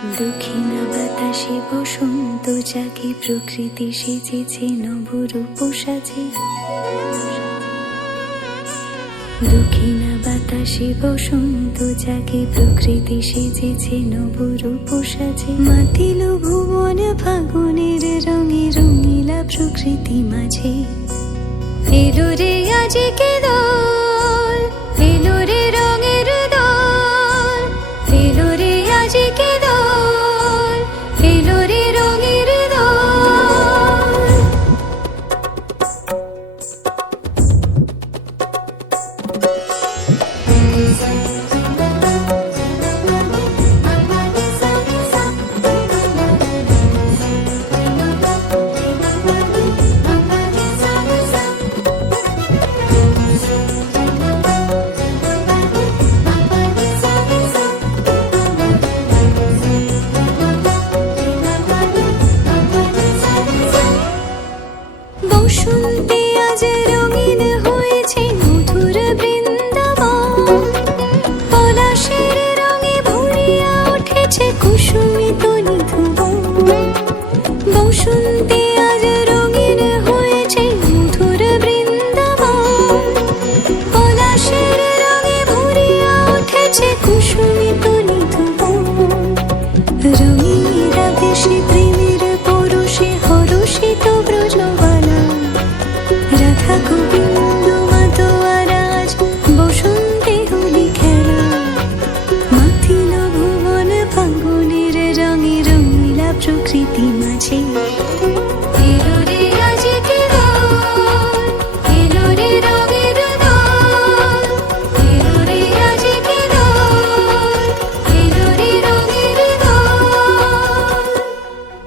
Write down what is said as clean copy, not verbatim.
দক্ষিণা বাতাসে বসন্ত জাগে, প্রকৃতি সেজেছে নবরূপ সাজে। দক্ষিণা বাতাসে বসন্ত জাগে, প্রকৃতি সেজেছে নবরূপ সাজে। মাতিল ভুবন ফাগুনের রঙে, রঙিলা প্রকৃতি মাঝে। এলো রে